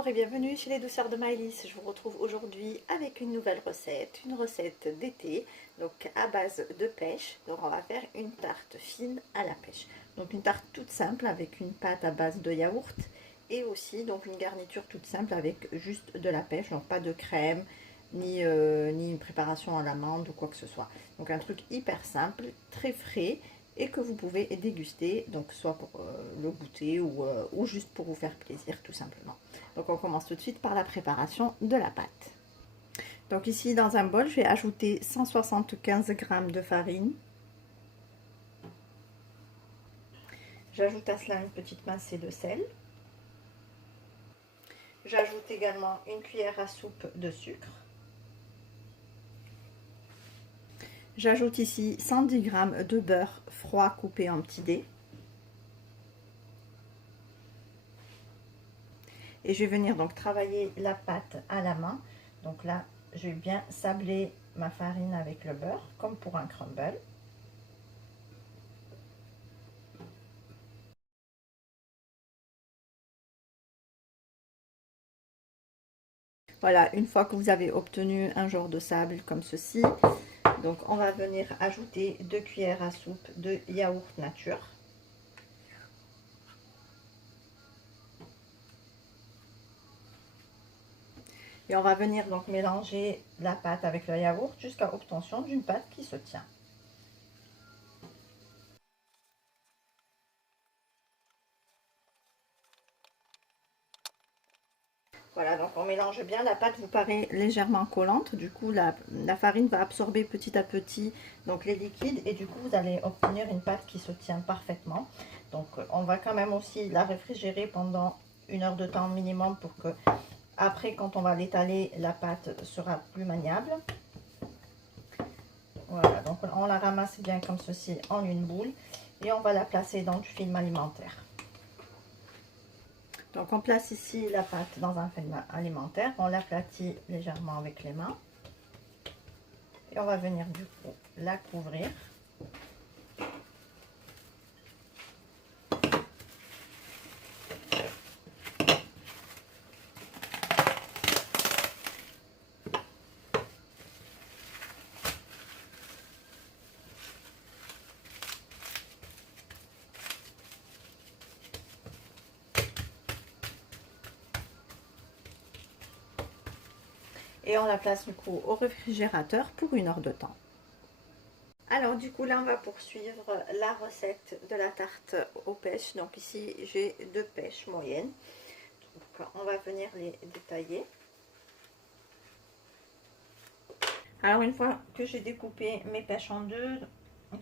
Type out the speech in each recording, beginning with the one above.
Bonjour et bienvenue chez les douceurs de Maëlys. Je vous retrouve aujourd'hui avec une nouvelle recette, une recette d'été, donc à base de pêche. Donc on va faire une tarte fine à la pêche. Donc une tarte toute simple avec une pâte à base de yaourt et aussi donc une garniture toute simple avec juste de la pêche, donc pas de crème ni une préparation à l'amande ou quoi que ce soit. Donc un truc hyper simple, très frais et que vous pouvez déguster, donc soit pour le goûter ou juste pour vous faire plaisir tout simplement. Donc on commence tout de suite par la préparation de la pâte. Donc ici dans un bol, je vais ajouter 175 g de farine. J'ajoute à cela une petite pincée de sel. J'ajoute également une cuillère à soupe de sucre. J'ajoute ici 110 g de beurre froid coupé en petits dés. Et je vais venir donc travailler la pâte à la main. Donc là, je vais bien sabler ma farine avec le beurre, comme pour un crumble. Voilà, une fois que vous avez obtenu un genre de sable comme ceci, donc on va venir ajouter 2 cuillères à soupe de yaourt nature. Et on va venir donc mélanger la pâte avec le yaourt jusqu'à obtention d'une pâte qui se tient. Voilà, donc on mélange bien, la pâte vous paraît légèrement collante, du coup la farine va absorber petit à petit donc les liquides et du coup vous allez obtenir une pâte qui se tient parfaitement. Donc on va quand même aussi la réfrigérer pendant 1 heure de temps minimum pour que après quand on va l'étaler, la pâte sera plus maniable. Voilà, donc on la ramasse bien comme ceci en une boule et on va la placer dans du film alimentaire. Donc on place ici la pâte dans un film alimentaire, on l'aplatit légèrement avec les mains et on va venir du coup la couvrir. Et on la place du coup au réfrigérateur pour 1 heure de temps. Alors du coup là on va poursuivre la recette de la tarte aux pêches. Donc ici j'ai 2 pêches moyennes. Donc on va venir les détailler. Alors une fois que j'ai découpé mes pêches en deux,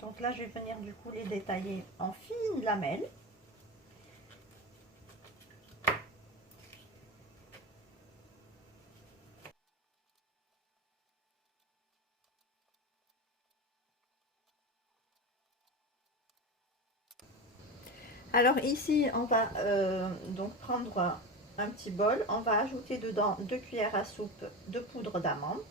donc là je vais venir du coup les détailler en fines lamelles. Alors ici on va donc prendre un petit bol, on va ajouter dedans 2 cuillères à soupe de poudre d'amande.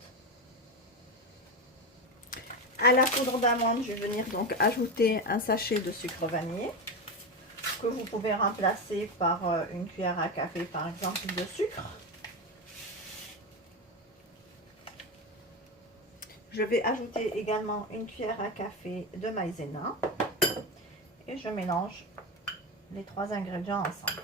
À la poudre d'amande, je vais venir donc ajouter un sachet de sucre vanillé que vous pouvez remplacer par une cuillère à café par exemple de sucre. Je vais ajouter également une cuillère à café de maïzena et je mélange les 3 ingrédients ensemble.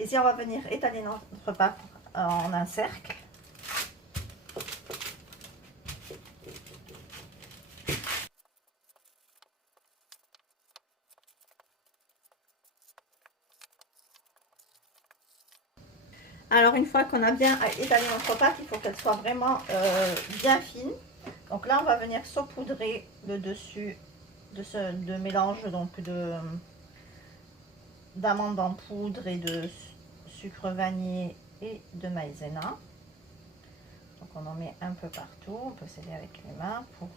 Ici, on va venir étaler notre pâte en un cercle. Alors, une fois qu'on a bien étalé notre pâte, il faut qu'elle soit vraiment bien fine. Donc là, on va venir saupoudrer le dessus de ce mélange donc d'amandes en poudre et de sucre vanillé et de maïzena. Donc on en met un peu partout, on peut s'aider avec les mains pour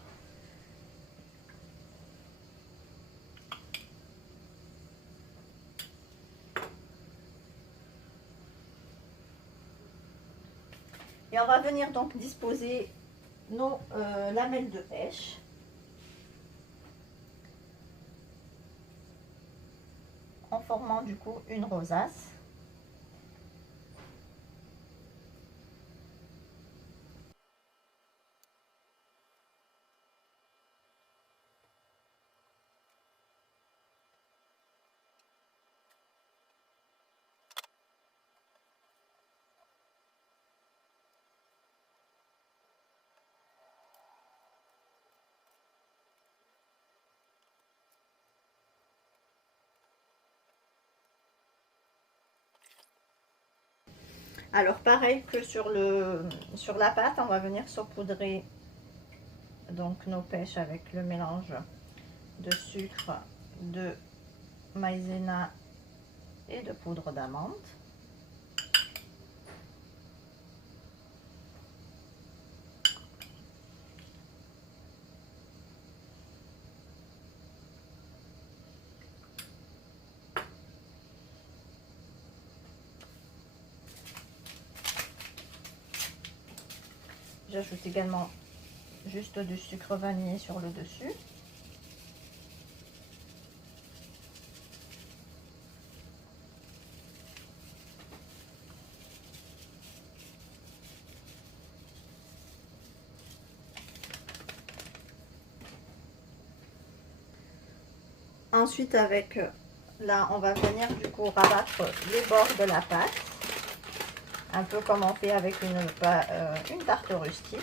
on va venir donc disposer nos lamelles de pêche. En formant du coup une rosace. Alors pareil que sur la pâte, on va venir saupoudrer donc nos pêches avec le mélange de sucre, de maïzena et de poudre d'amande. J'ajoute également juste du sucre vanillé sur le dessus. Ensuite, là, on va venir du coup rabattre les bords de la pâte, un peu comme on fait avec une tarte rustique.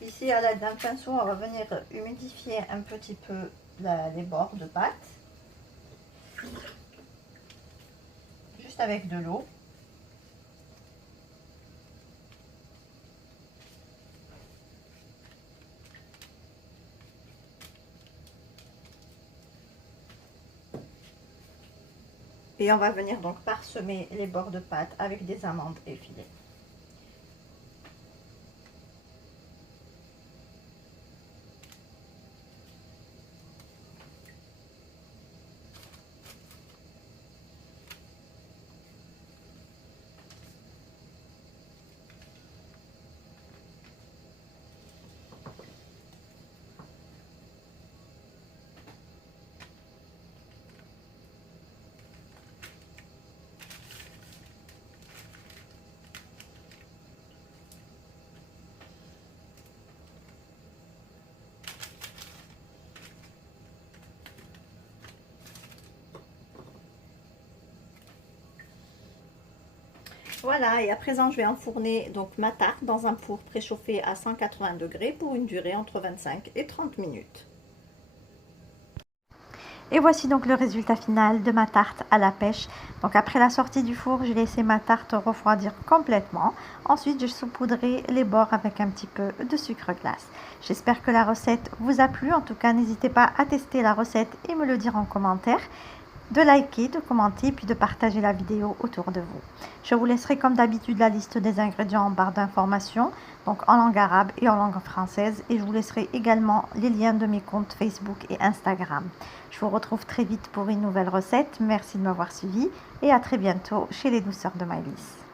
Ici, à l'aide d'un pinceau, on va venir humidifier un petit peu les bords de pâte. Juste avec de l'eau. Et on va venir donc parsemer les bords de pâte avec des amandes effilées. Voilà, et à présent je vais enfourner donc ma tarte dans un four préchauffé à 180 degrés pour une durée entre 25 et 30 minutes. Et voici donc le résultat final de ma tarte à la pêche. Donc après la sortie du four, j'ai laissé ma tarte refroidir complètement. Ensuite, je saupoudrerai les bords avec un petit peu de sucre glace. J'espère que la recette vous a plu. En tout cas, n'hésitez pas à tester la recette et me le dire en commentaire, de liker, de commenter, puis de partager la vidéo autour de vous. Je vous laisserai comme d'habitude la liste des ingrédients en barre d'informations, donc en langue arabe et en langue française, et je vous laisserai également les liens de mes comptes Facebook et Instagram. Je vous retrouve très vite pour une nouvelle recette. Merci de m'avoir suivi et à très bientôt chez les douceurs de Maëlys.